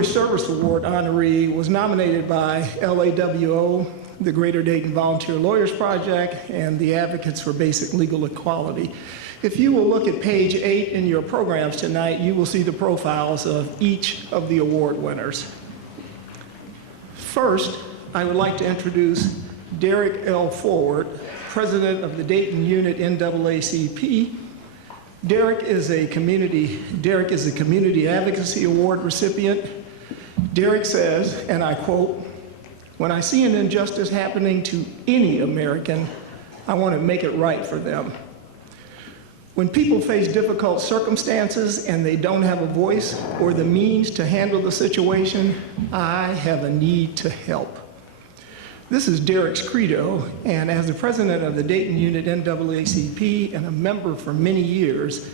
Distinguished Service Award honoree was nominated by LAWO, the Greater Dayton Volunteer Lawyers Project, and the Advocates for Basic Legal Equality. If you will look at page 8 in your programs tonight, you will see the profiles of each of the award winners. First, I would like to introduce Derrick L. Foward, President of the Dayton Unit NAACP. Derrick is a Community Advocacy Award recipient. Derrick says, and I quote, "When I see an injustice happening to any American, I want to make it right for them. When people face difficult circumstances and they don't have a voice or the means to handle the situation, I have a need to help." This is Derrick's credo, and as the president of the Dayton Unit NAACP and a member for many years,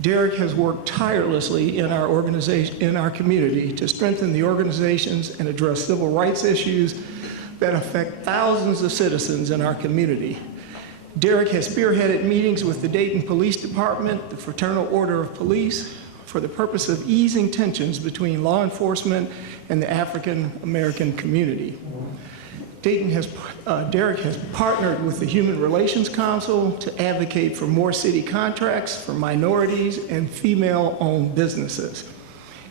Derrick has worked tirelessly in our organization, in our community, to strengthen the organizations and address civil rights issues that affect thousands of citizens in our community. Derrick has spearheaded meetings with the Dayton Police Department, the Fraternal Order of Police, for the purpose of easing tensions between law enforcement and the African American community. Derrick has partnered with the Human Relations Council to advocate for more city contracts for minorities and female-owned businesses.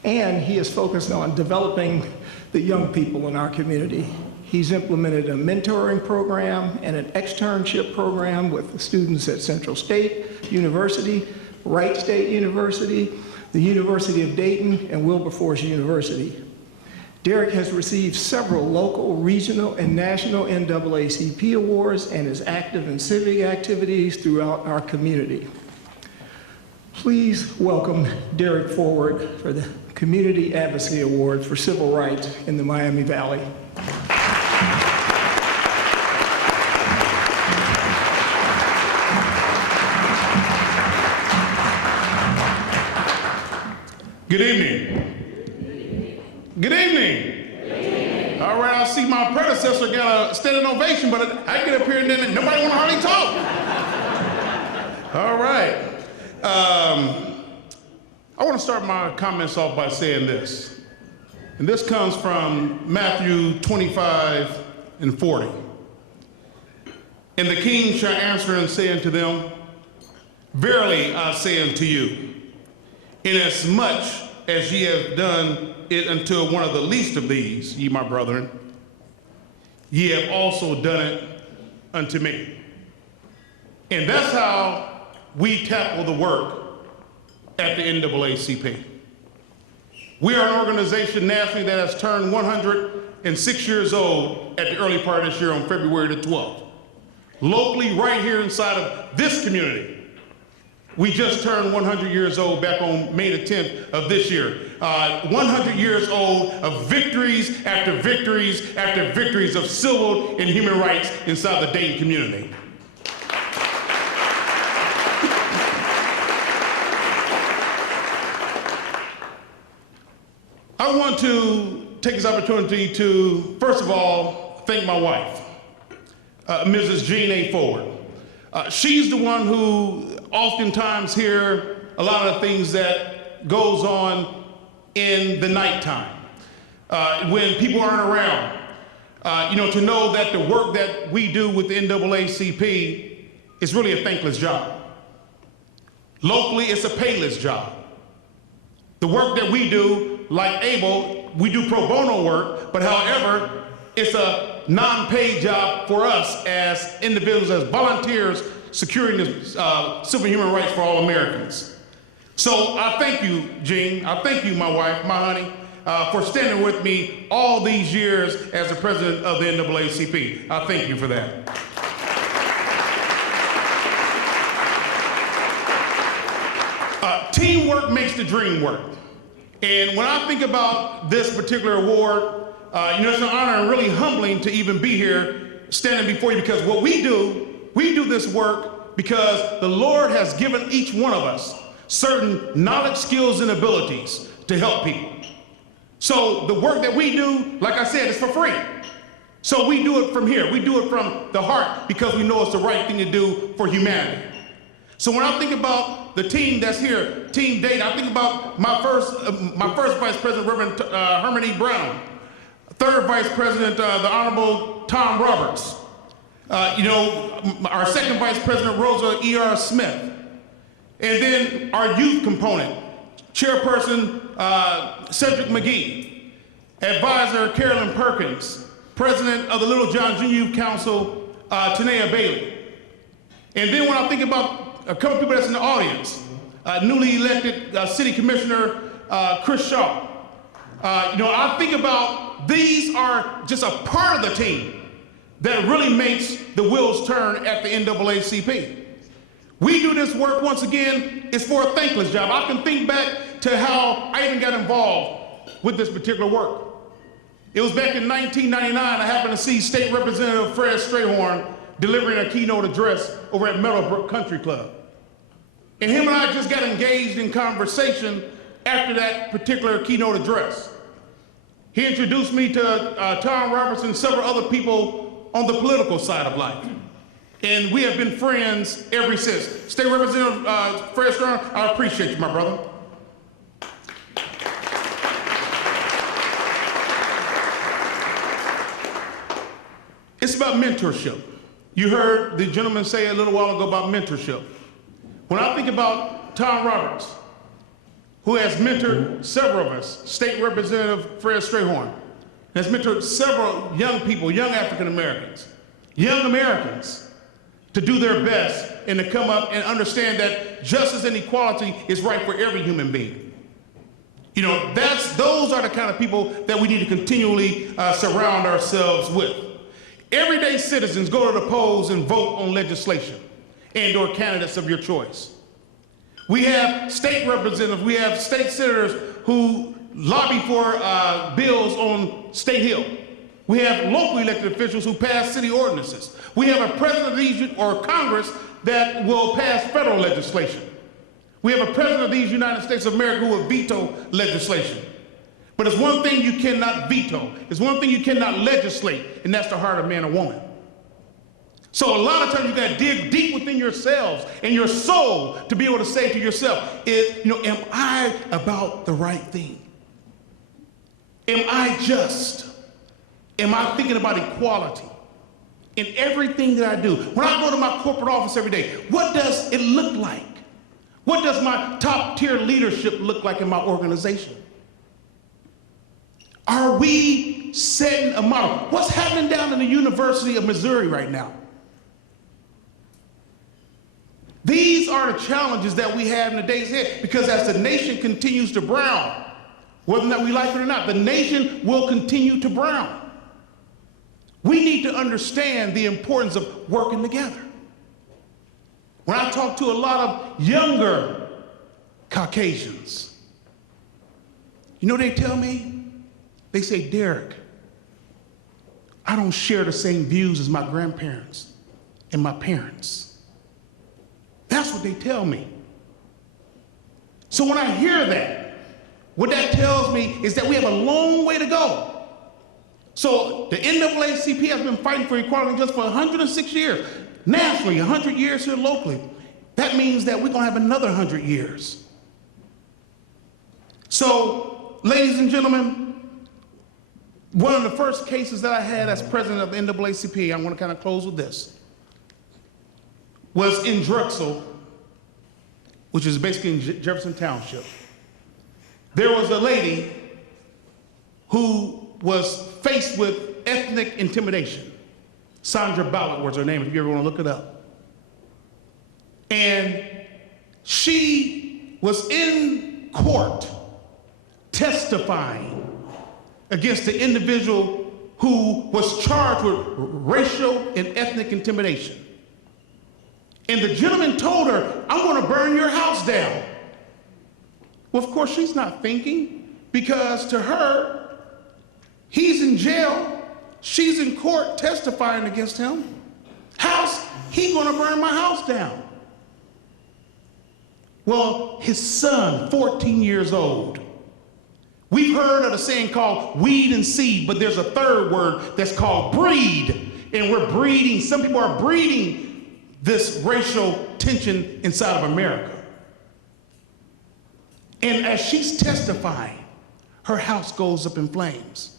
And he is focused on developing the young people in our community. He's implemented a mentoring program and an externship program with the students at Central State University, Wright State University, the University of Dayton, and Wilberforce University. Derrick has received several local, regional, and national NAACP awards and is active in civic activities throughout our community. Please welcome Derrick Foward for the Community Advocacy Award for Civil Rights in the Miami Valley. Good evening. Good evening. All right, I see my predecessor got a standing ovation, but I get up here and then nobody want to hardly talk. All right. I want to start my comments off by saying this. And this comes from Matthew 25:40. "And the king shall answer and say unto them, Verily I say unto you, inasmuch as ye have done it unto one of the least of these, ye my brethren, ye have also done it unto me." And that's how we tackle the work at the NAACP. We are an organization nationally that has turned 106 years old at the early part of this year on February the 12th. Locally, right here inside of this community, we just turned 100 years old back on May the 10th of this year. 100 years old of victories after victories after victories of civil and human rights inside the Dayton community. I want to take this opportunity to, first of all, thank my wife, Mrs. Jean A. Foward. She's the one who oftentimes hear a lot of the things that goes on in the nighttime, when people aren't around. To know that the work that we do with the NAACP is really a thankless job. Locally, it's a payless job. The work that we do, like Abel, we do pro bono work, but however, it's a non-paid job for us as individuals, as volunteers, securing the civil and human rights for all Americans. So I thank you, Jean. I thank you, my wife, my honey, for standing with me all these years as the president of the NAACP. I thank you for that. Teamwork makes the dream work. And when I think about this particular award, it's an honor and really humbling to even be here standing before you, because what we do this work because the Lord has given each one of us certain knowledge, skills, and abilities to help people. So the work that we do, like I said, is for free. So we do it from here. We do it from the heart because we know it's the right thing to do for humanity. So when I think about the team that's here, Team Dayton, I think about my first Vice President, Reverend Herman E. Brown, third Vice President, the Honorable Tom Roberts, our second Vice President, Rosa E.R. Smith, and then our youth component, Chairperson Cedric McGee, Advisor Carolyn Perkins, President of the Little John Junior Youth Council, Tanea Bailey. And then when I think about a couple people that's in the audience, newly elected City Commissioner Chris Shaw. I think about these are just a part of the team that really makes the wheels turn at the NAACP. We do this work, once again, it's for a thankless job. I can think back to how I even got involved with this particular work. It was back in 1999, I happened to see State Representative Fred Strayhorn delivering a keynote address over at Meadowbrook Country Club. And him and I just got engaged in conversation after that particular keynote address. He introduced me to Tom Roberts and several other people on the political side of life. And we have been friends ever since. State Representative Fred Strayhorn, I appreciate you, my brother. It's about mentorship. You heard the gentleman say a little while ago about mentorship. When I think about Tom Roberts, who has mentored several of us, State Representative Fred Strayhorn, has mentored several young people, young African Americans, to do their best and to come up and understand that justice and equality is right for every human being. Those are the kind of people that we need to continually surround ourselves with. Everyday citizens go to the polls and vote on legislation and/or candidates of your choice. We have state representatives, we have state senators who lobby for bills on State Hill. We have local elected officials who pass city ordinances. We have a president of these, or Congress, that will pass federal legislation. We have a president of these United States of America who will veto legislation. But there's one thing you cannot veto. There's one thing you cannot legislate, and that's the heart of man or woman. So a lot of times you gotta dig deep within yourselves and your soul to be able to say to yourself, am I about the right thing? Am I just? Am I thinking about equality in everything that I do? When I go to my corporate office every day, what does it look like? What does my top tier leadership look like in my organization? Are we setting a model? What's happening down in the University of Missouri right now? These are the challenges that we have in the days ahead, because as the nation continues to brown, whether or not we like it or not, the nation will continue to brown. We need to understand the importance of working together. When I talk to a lot of younger Caucasians, they tell me? They say, Derrick, I don't share the same views as my grandparents and my parents. That's what they tell me. So when I hear that, what that tells me is that we have a long way to go. So the NAACP has been fighting for equality just for 106 years. Nationally, 100 years here locally. That means that we're gonna have another 100 years. So, ladies and gentlemen, one of the first cases that I had as president of the NAACP, I'm gonna kind of close with this, was in Drexel, which is basically in Jefferson Township. There was a lady who was faced with ethnic intimidation. Sandra Ballard was her name, if you ever want to look it up. And she was in court testifying against the individual who was charged with racial and ethnic intimidation. And the gentleman told her, I'm going to burn your house down. Well, of course, she's not thinking, because to her, he's in jail, she's in court testifying against him. How's he going to burn my house down? Well, his son, 14 years old. We've heard of the saying called weed and seed, but there's a third word that's called breed. And we're breeding, some people are breeding this racial tension inside of America. And as she's testifying, her house goes up in flames.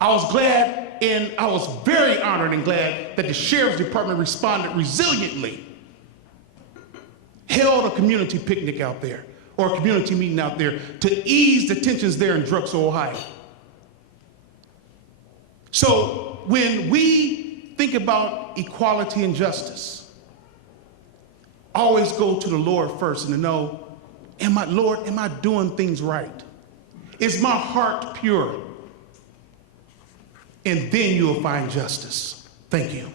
I was glad and I was very honored and glad that the Sheriff's Department responded resiliently, held a community picnic out there, or a community meeting out there to ease the tensions there in Drexel, Ohio. So when we think about equality and justice, always go to the Lord first and to know, Lord, am I doing things right? Is my heart pure? And then you'll find justice. Thank you.